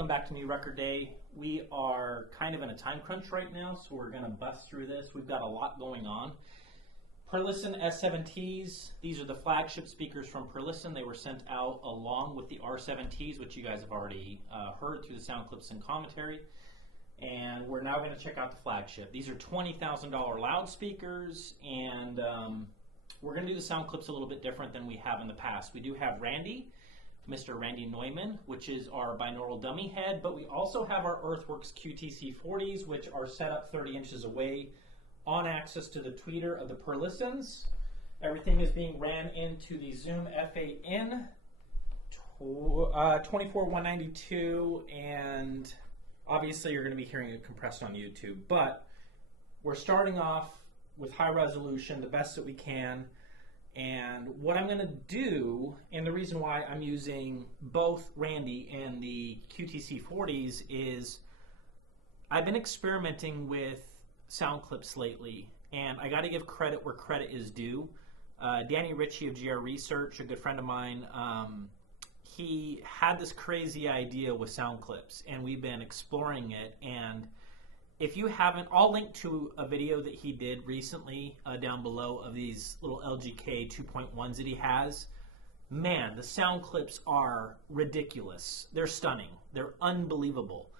welcome back to New Record Day. We are kind of in a time crunch right now, so we're going to bust through this. We've got a lot going on. Perlisten S7Ts, these are the flagship speakers from Perlisten. They were sent out along with the R7Ts, which you guys have already heard through the sound clips and commentary. And we're now going to check out the flagship. These are $20,000 loudspeakers, and we're going to do the sound clips a little bit different than we have in the past. We do have Randy, Mr. Randy Neumann, which is our binaural dummy head, but we also have our Earthworks QTC40s, which are set up 30 inches away on access to the tweeter of the Perlistens. Everything is being ran into the Zoom F8N 24192, and obviously you're going to be hearing it compressed on YouTube, but we're starting off with high resolution, the best that we can. And what I'm going to do, and the reason why I'm using both Randy and the QTC40s, is I've been experimenting with sound clips lately, and I got to give credit where credit is due. Danny Ritchie of GR Research, a good friend of mine, he had this crazy idea with sound clips, and we've been exploring it. And if you haven't, I'll link to a video that he did recently down below of these little LGK 2.1s that he has. Man, the sound clips are ridiculous. They're stunning. They're unbelievable.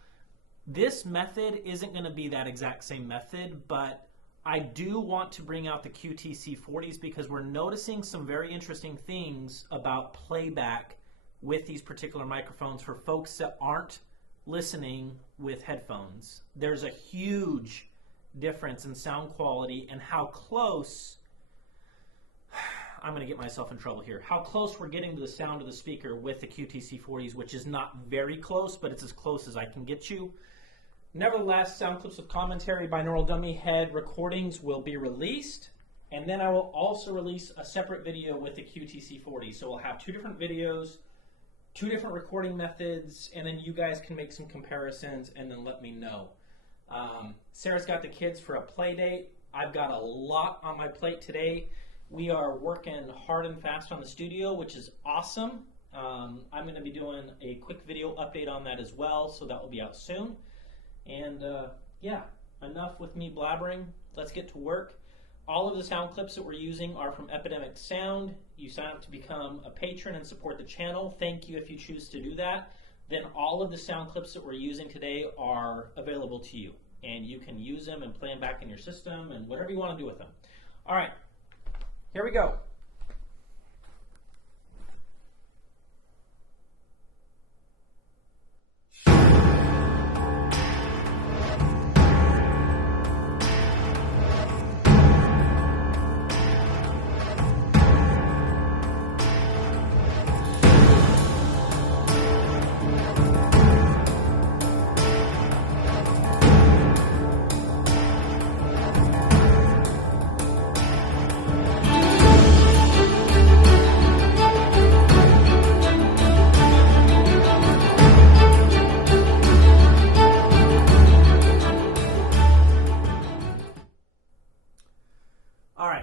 This method isn't going to be that exact same method, but I do want to bring out the QTC40s because we're noticing some very interesting things about playback with these particular microphones for folks that aren't listening with headphones. There's a huge difference in sound quality and how close, I'm going to get myself in trouble here, how close we're getting to the sound of the speaker with the QTC40s, which is not very close, but it's as close as I can get you. Nevertheless, sound clips with commentary, binaural dummy head recordings will be released, and then I will also release a separate video with the QTC40. So we'll have two different videos, two different recording methods, and then you guys can make some comparisons and then let me know. Sarah's got the kids for a play date. I've got a lot on my plate today. We are working hard and fast on the studio, which is awesome. I'm going to be doing a quick video update on that as well, so that will be out soon. And yeah, enough with me blabbering. Let's get to work. All of the sound clips that we're using are from Epidemic Sound. You sign up to become a patron and support the channel. Thank you if you choose to do that. Then all of the sound clips that we're using today are available to you, and you can use them and play them back in your system and whatever you want to do with them. All right, here we go.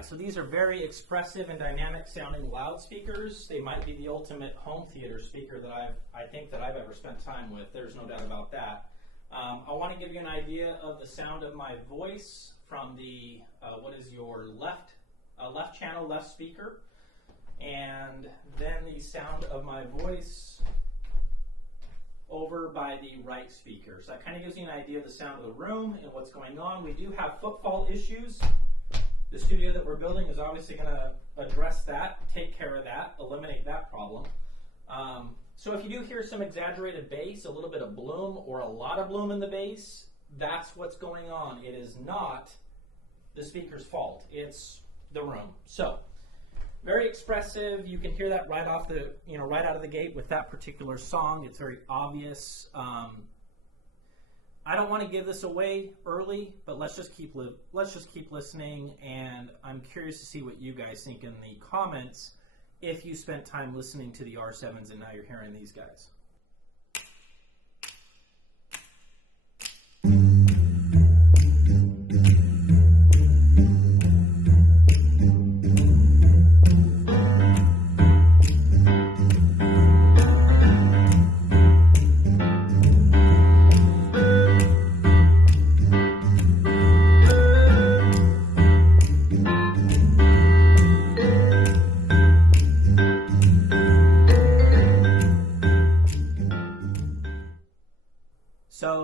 So these are very expressive and dynamic sounding loudspeakers. They might be the ultimate home theater speaker that I think I've ever spent time with. There's no doubt about that. I want to give you an idea of the sound of my voice from the what is your left channel, left speaker, and then the sound of my voice over by the right speaker. So that kind of gives you an idea of the sound of the room and what's going on. We do have footfall issues. The studio that we're building is obviously going to address that, take care of that, eliminate that problem. So if you do hear some exaggerated bass, a little bit of bloom or a lot of bloom in the bass, that's what's going on. It is not the speaker's fault. It's the room. So very expressive. You can hear that right off the, right out of the gate with that particular song. It's very obvious. I don't want to give this away early, but let's just keep listening, and I'm curious to see what you guys think in the comments if you spent time listening to the R7s and now you're hearing these guys.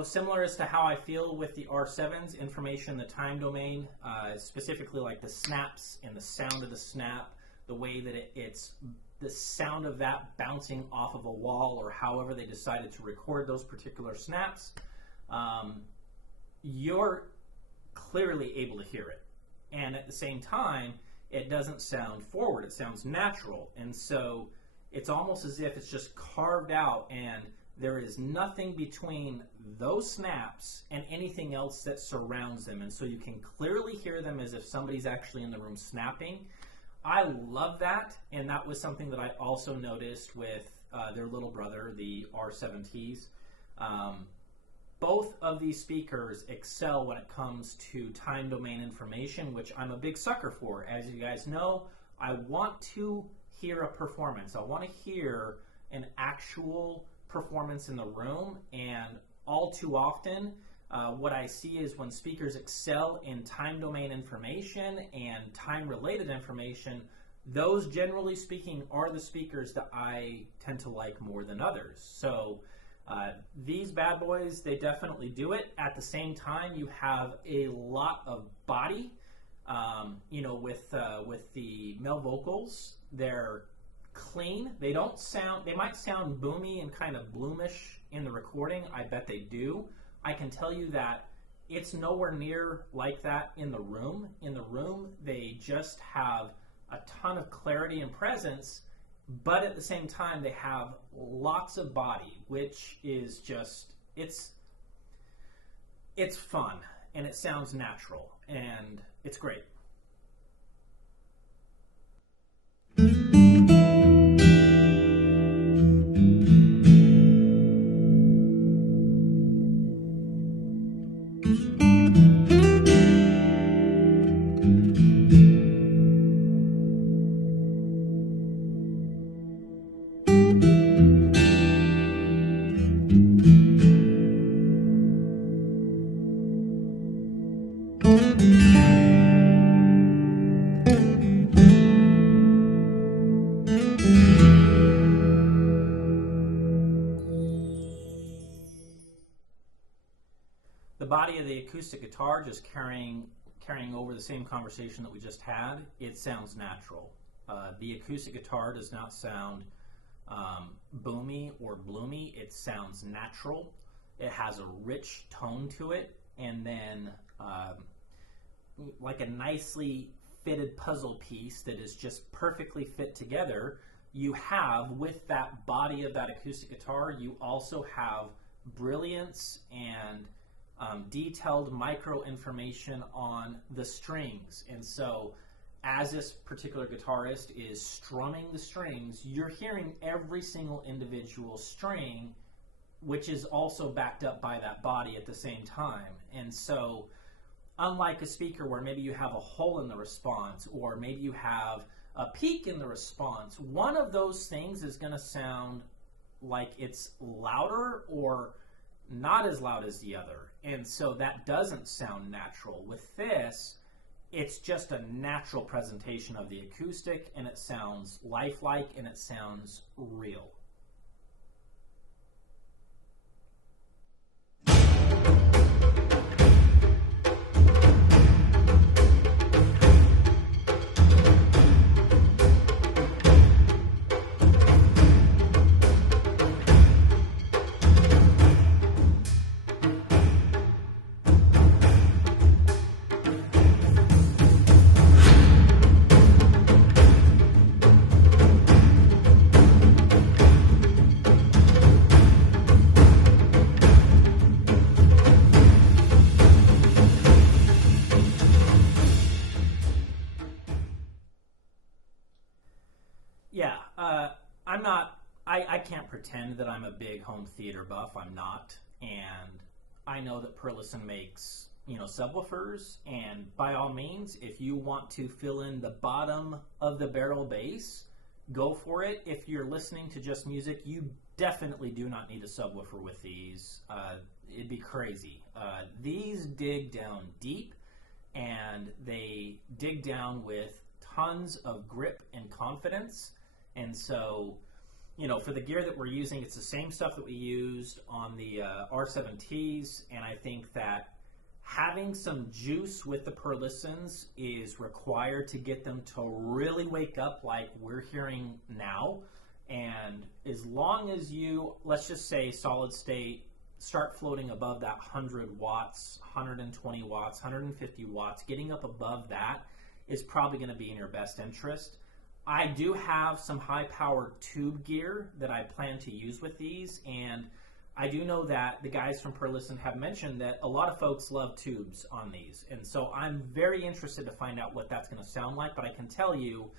similar as to how I feel with the R7s, information in the time domain, specifically like the snaps and the sound of the snap, the way that it's the sound of that bouncing off of a wall, or however they decided to record those particular snaps, you're clearly able to hear it. And at the same time, it doesn't sound forward, it sounds natural. And so it's almost as if it's just carved out, and there is nothing between those snaps and anything else that surrounds them. And so you can clearly hear them as if somebody's actually in the room snapping. I love that, and that was something that I also noticed with their little brother, the R7Ts. Both of these speakers excel when it comes to time domain information, which I'm a big sucker for. As you guys know, I want to hear a performance. I want to hear an actual performance in the room, and all too often what I see is when speakers excel in time domain information and time related information, those generally speaking are the speakers that I tend to like more than others. So these bad boys, they definitely do it. At the same time, you have a lot of body. With the male vocals, they're clean. They don't sound, they might sound boomy and kind of bloomish in the recording. I bet they do. I can tell you that it's nowhere near like that in the room. In the room, they just have a ton of clarity and presence, but at the same time, they have lots of body, which is just, it's fun, and it sounds natural, and it's great. The body of the acoustic guitar, just carrying over the same conversation that we just had, it sounds natural. The acoustic guitar does not sound boomy or bloomy. It sounds natural. It has a rich tone to it, and then like a nicely fitted puzzle piece that is just perfectly fit together, you have, with that body of that acoustic guitar, you also have brilliance and detailed micro information on the strings. And so as this particular guitarist is strumming the strings, you're hearing every single individual string, which is also backed up by that body at the same time. And so unlike a speaker where maybe you have a hole in the response, or maybe you have a peak in the response, one of those things is going to sound like it's louder or not as loud as the other. And so that doesn't sound natural. With this, it's just a natural presentation of the acoustic, and it sounds lifelike, and it sounds real. Yeah, I can't pretend that I'm a big home theater buff. I'm not. And I know that Perlisten makes, subwoofers, and by all means, if you want to fill in the bottom of the barrel bass, go for it. If you're listening to just music, you definitely do not need a subwoofer with these. It'd be crazy. These dig down deep, and they dig down with tons of grip and confidence. And so you know, for the gear that we're using, it's the same stuff that we used on the R7Ts, and I think that having some juice with the Perlistens is required to get them to really wake up like we're hearing now. And as long as you, let's just say solid state, start floating above that 100 watts, 120 watts, 150 watts, getting up above that is probably going to be in your best interest. I do have some high-powered tube gear that I plan to use with these, and I do know that the guys from Perlisten have mentioned that a lot of folks love tubes on these, and so I'm very interested to find out what that's going to sound like. But I can tell you,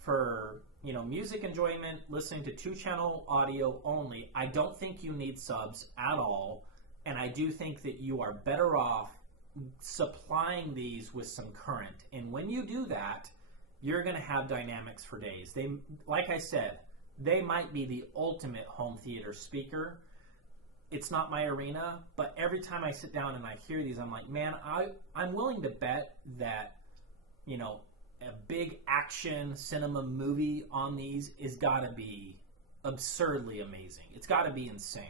for, you know, music enjoyment, listening to 2-channel audio only, I don't think you need subs at all, and I do think that you are better off supplying these with some current. And when you do that, you're going to have dynamics for days. They, like I said, they might be the ultimate home theater speaker. It's not my arena, but every time I sit down and I hear these, I'm like, man, I'm willing to bet that, you know, a big action cinema movie on these is got to be absurdly amazing. It's got to be insane.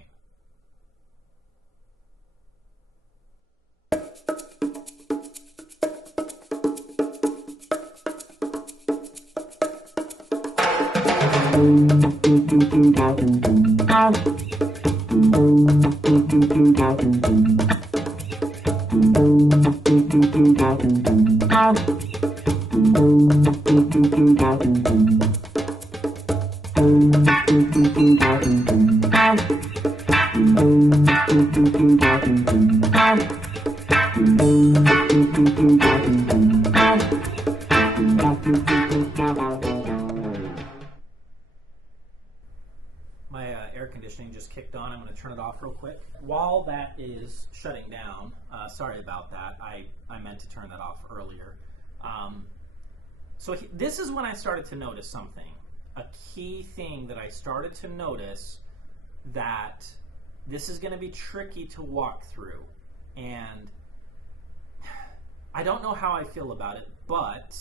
My air conditioning just kicked on. I'm going to turn it off real quick. While that is shutting down, sorry about that. I meant to turn that off earlier. This is when I started to notice something. A key thing that I started to notice, that this is going to be tricky to walk through. And I don't know how I feel about it, but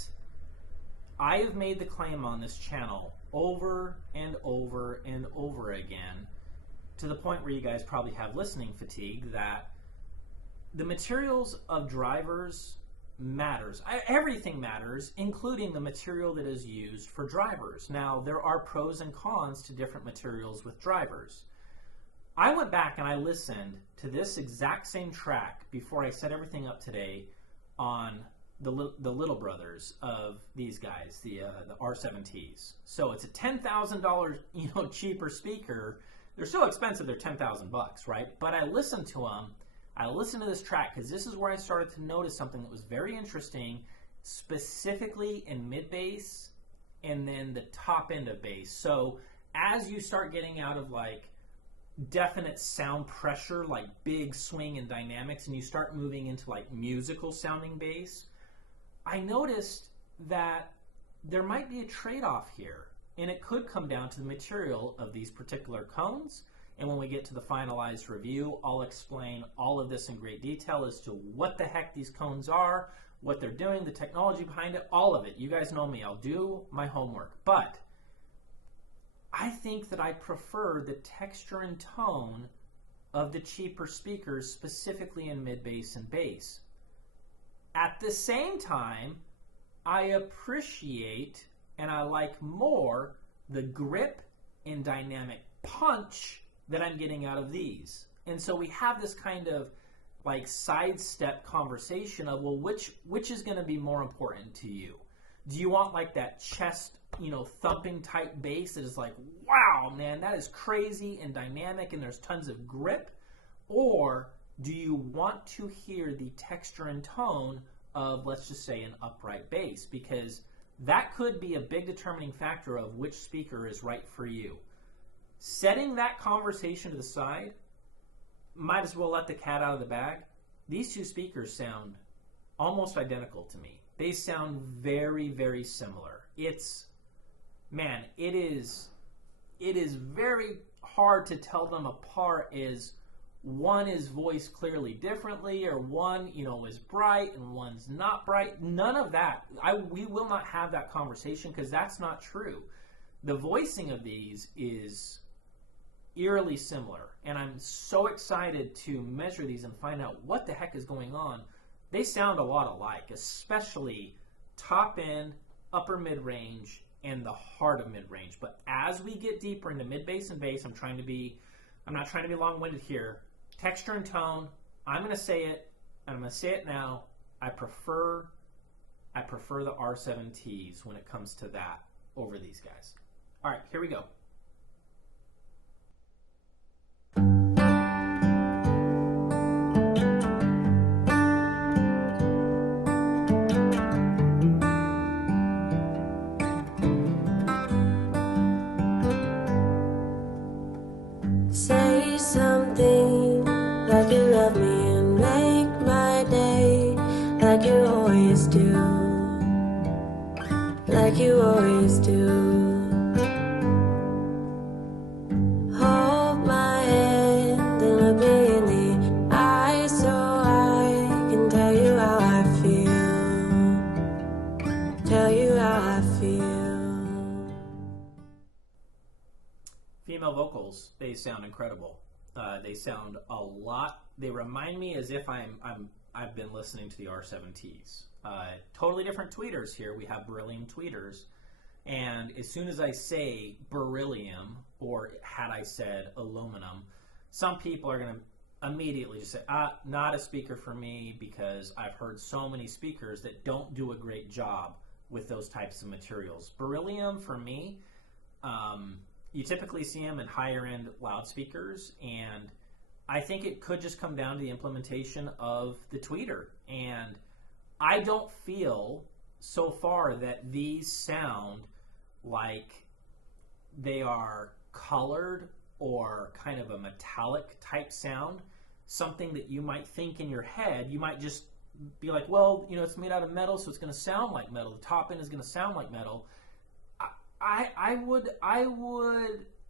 I have made the claim on this channel over and over and over again, to the point where you guys probably have listening fatigue, that the materials of drivers matters. Everything matters, including the material that is used for drivers. Now, there are pros and cons to different materials with drivers. I went back and I listened to this exact same track before I set everything up today on the little brothers of these guys, the R7Ts. So it's a $10,000 cheaper speaker. They're so expensive, they're $10,000, right? But I listened to them. I listened to this track because this is where I started to notice something that was very interesting, specifically in mid bass and then the top end of bass. So as you start getting out of like definite sound pressure, like big swing and dynamics, and you start moving into like musical sounding bass, I noticed that there might be a trade-off here, and it could come down to the material of these particular cones. And when we get to the finalized review, I'll explain all of this in great detail as to what the heck these cones are, what they're doing, the technology behind it, all of it. You guys know me, I'll do my homework. But I think that I prefer the texture and tone of the cheaper speakers, specifically in mid-bass and bass. At the same time, I appreciate and I like more the grip and dynamic punch that I'm getting out of these. And so we have this kind of like sidestep conversation of, well, which is going to be more important to you? Do you want like that chest, thumping type bass that is like, wow, man, that is crazy and dynamic and there's tons of grip? Or do you want to hear the texture and tone of, let's just say, an upright bass? Because that could be a big determining factor of which speaker is right for you. Setting that conversation to the side, might as well let the cat out of the bag. These two speakers sound almost identical to me. They sound very, very similar. It is very hard to tell them apart, as one is voiced clearly differently, or one, is bright and one's not bright. None of that. We will not have that conversation, because that's not true. The voicing of these is eerily similar, and I'm so excited to measure these and find out what the heck is going on. They sound a lot alike, especially top end, upper mid-range, and the heart of mid-range. But as we get deeper into mid-bass and bass, I'm not trying to be long-winded here. Texture and tone, I'm going to say it, and I'm going to say it now. I prefer the R7Ts when it comes to that over these guys. All right, here we go. Say something like you love me and make my day, like you always do, like you always do. Hold my hand and look me in the eye so I can tell you how I feel, tell you how I feel. Female vocals, they sound incredible. They sound a lot. They remind me as if I've been listening to the R7Ts. Totally different tweeters here. We have beryllium tweeters, and as soon as I say beryllium, or had I said aluminum, some people are going to immediately just say, not a speaker for me, because I've heard so many speakers that don't do a great job with those types of materials. Beryllium for me, you typically see them in higher end loudspeakers, and I think it could just come down to the implementation of the tweeter. And I don't feel so far that these sound like they are colored or kind of a metallic type sound, something that you might think in your head. You might just be like, well, you know, it's made out of metal, so it's going to sound like metal. The top end is going to sound like metal. I would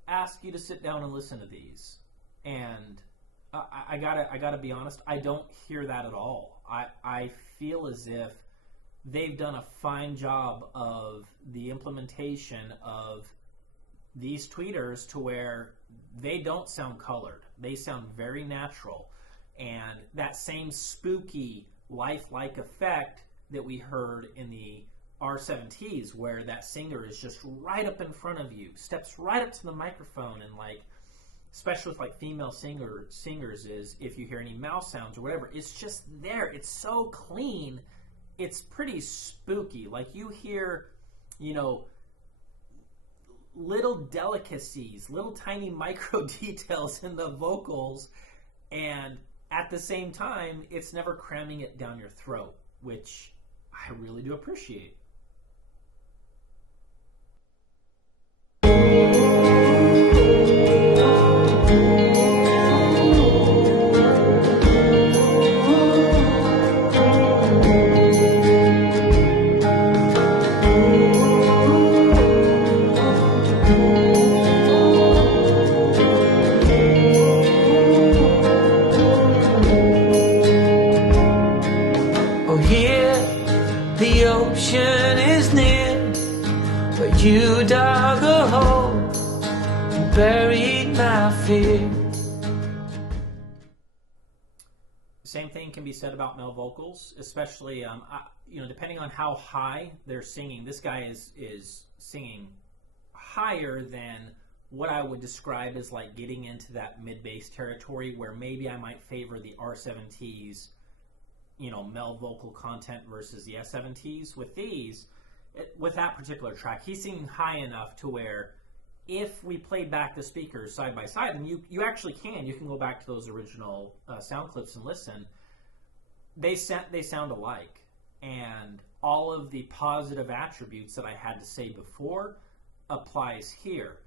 ask you to sit down and listen to these, and I gotta be honest, I don't hear that at all. I feel as if they've done a fine job of the implementation of these tweeters to where they don't sound colored. They sound very natural, and that same spooky lifelike effect that we heard in the R7Ts, where that singer is just right up in front of you, steps right up to the microphone, and like, especially with like female singers, is if you hear any mouth sounds or whatever, it's just there. It's so clean. It's pretty spooky. Like, you hear, you know, little delicacies, little tiny micro details in the vocals, and at the same time, it's never cramming it down your throat, which I really do appreciate. Oh, here the ocean is near, but you dug a hole and buried my fear. Same thing can be said about male vocals, especially you know, depending on how high they're singing. This guy is singing higher than what I would describe as like getting into that mid-bass territory, where maybe I might favor the R7Ts, you know, male vocal content versus the S7Ts. With these, with that particular track, he's singing high enough to where if we played back the speakers side by side, and you actually can, you can go back to those original sound clips and listen, they sound alike. And all of the positive attributes that I had to say before applies here.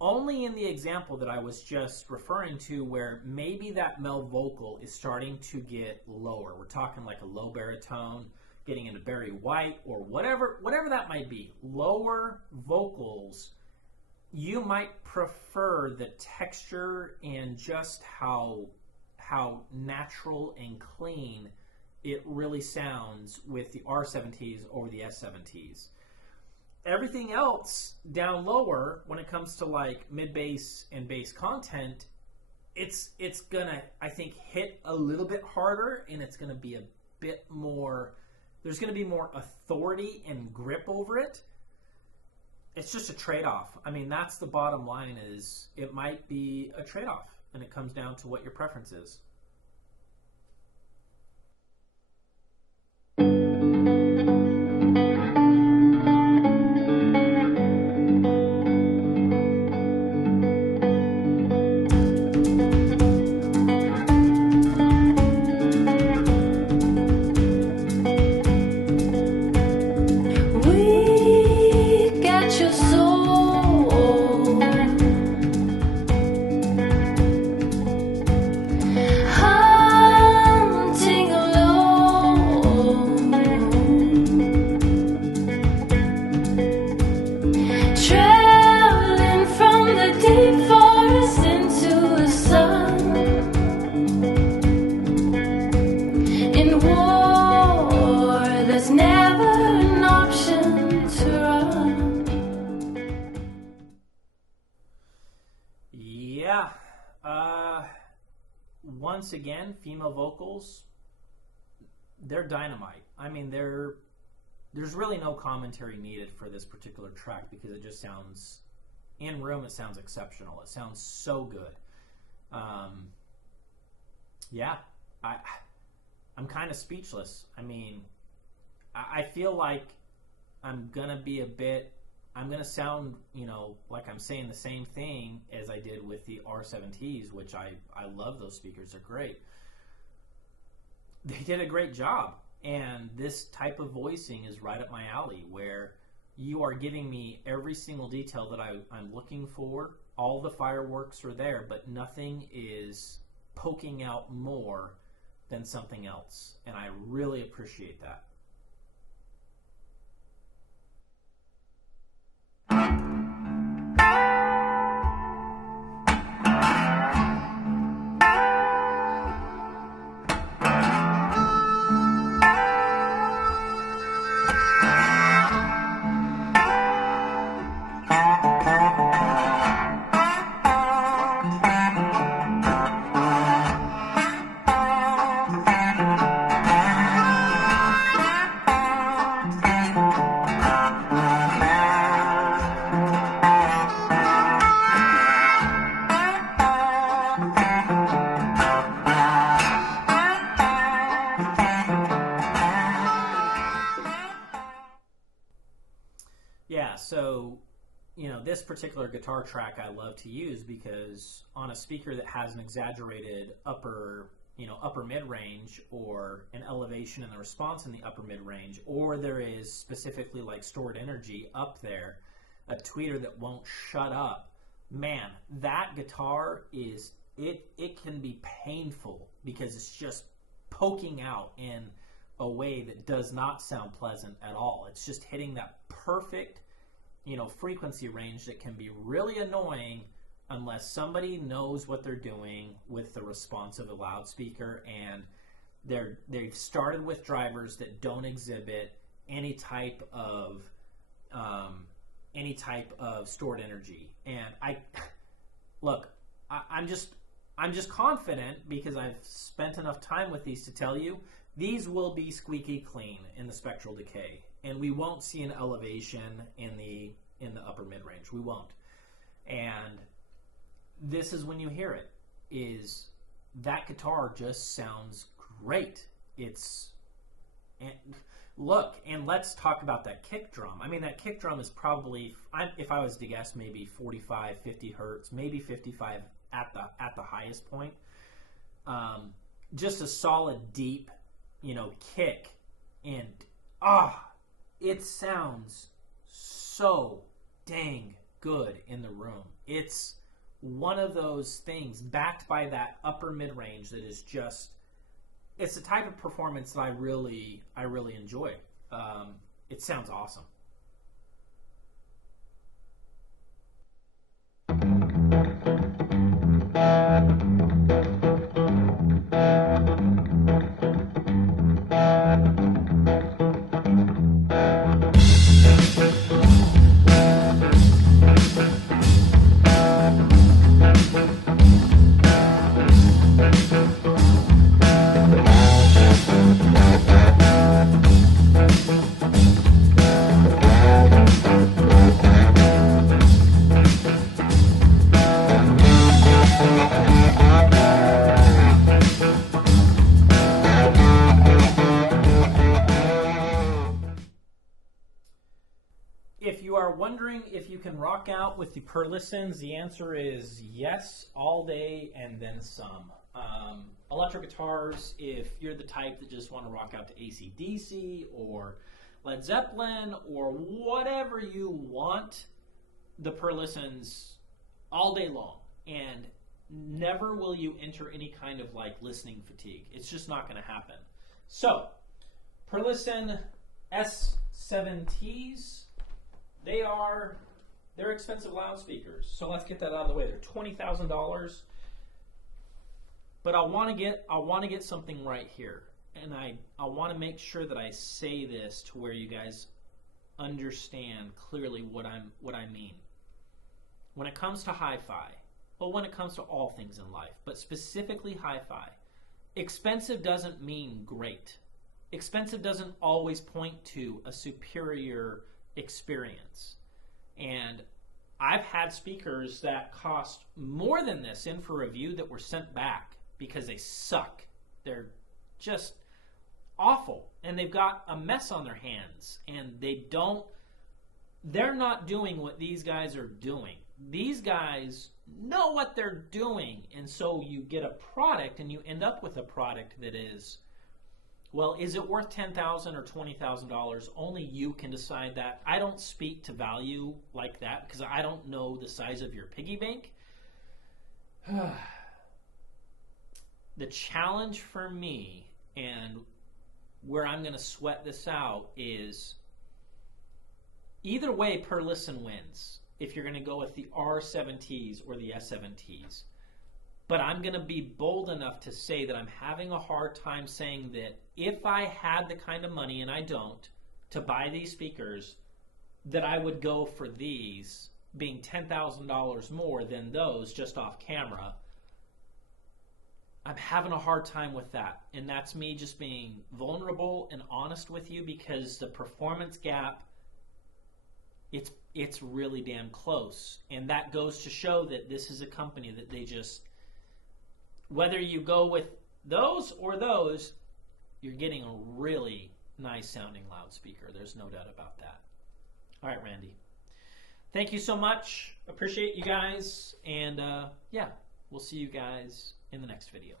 Only in the example that I was just referring to, where maybe that male vocal is starting to get lower. We're talking like a low baritone, getting into Barry White, or whatever that might be. Lower vocals, you might prefer the texture and just how natural and clean it really sounds with the R7Ts over the S7Ts. everything else down lower, when it comes to like mid bass and bass content, it's gonna, I think, hit a little bit harder, and it's gonna be a bit more. There's gonna be more authority and grip over it. It's just a trade-off. I mean, that's the bottom line. Is it might be a trade-off, and it comes down to what your preference is. Once again, female vocals, they're dynamite. I mean, there's really no commentary needed for this particular track because it just sounds, in room, it sounds exceptional. It sounds so good. Yeah, I'm kind of speechless. I mean, I feel like I'm going to sound, like I'm saying the same thing as I did with the R7Ts, which I love those speakers. They're great. They did a great job. And this type of voicing is right up my alley, where you are giving me every single detail that I'm looking for. All the fireworks are there, but nothing is poking out more than something else. And I really appreciate that. So, this particular guitar track I love to use because on a speaker that has an exaggerated upper mid-range, or an elevation in the response in the upper mid-range, or there is specifically like stored energy up there, a tweeter that won't shut up, man, that guitar is, it can be painful because it's just poking out in a way that does not sound pleasant at all. It's just hitting that perfect frequency range that can be really annoying unless somebody knows what they're doing with the response of a loudspeaker, and they've started with drivers that don't exhibit any type of stored energy. And I'm just confident because I've spent enough time with these to tell you these will be squeaky clean in the spectral decay. And we won't see an elevation in the upper mid-range. We won't. And this is when you hear it, is that guitar just sounds great. And let's talk about that kick drum. I mean, that kick drum is probably, if I was to guess, maybe 45, 50 hertz, maybe 55 at the highest point. Just a solid, deep, kick. And, it sounds so dang good in the room. It's one of those things backed by that upper mid-range that is just, it's the type of performance that I really enjoy. It sounds awesome. If you are wondering if you can rock out with the Perlistens, the answer is yes, all day and then some. Electric guitars, if you're the type that just want to rock out to AC/DC or Led Zeppelin or whatever you want, the Perlistens all day long. And never will you enter any kind of like listening fatigue. It's just not going to happen. So, Perlisten S7Ts, they're expensive loudspeakers. So let's get that out of the way. They're $20,000. But I want to get something right here. And I want to make sure that I say this to where you guys understand clearly what I mean. When it comes to hi-fi, well, when it comes to all things in life, but specifically hi-fi, expensive doesn't mean great. Expensive doesn't always point to a superior experience. And I've had speakers that cost more than this in for review that were sent back because they suck. They're just awful, and they've got a mess on their hands, and they're not doing what these guys are doing. These guys know what they're doing, and so you get a product and you end up with a product that is, well, is it worth $10,000 or $20,000? Only you can decide that. I don't speak to value like that because I don't know the size of your piggy bank. The challenge for me, and where I'm going to sweat this out, is either way Perlisten wins if you're going to go with the R7Ts or the S7Ts. But I'm going to be bold enough to say that I'm having a hard time saying that if I had the kind of money, and I don't, to buy these speakers, that I would go for these being $10,000 more than those just off camera. I'm having a hard time with that, and that's me just being vulnerable and honest with you, because the performance gap, it's really damn close. And that goes to show that this is a company that they just, whether you go with those or those, you're getting a really nice sounding loudspeaker. There's no doubt about that. All right, Randy. Thank you so much. Appreciate you guys. And yeah, we'll see you guys in the next video.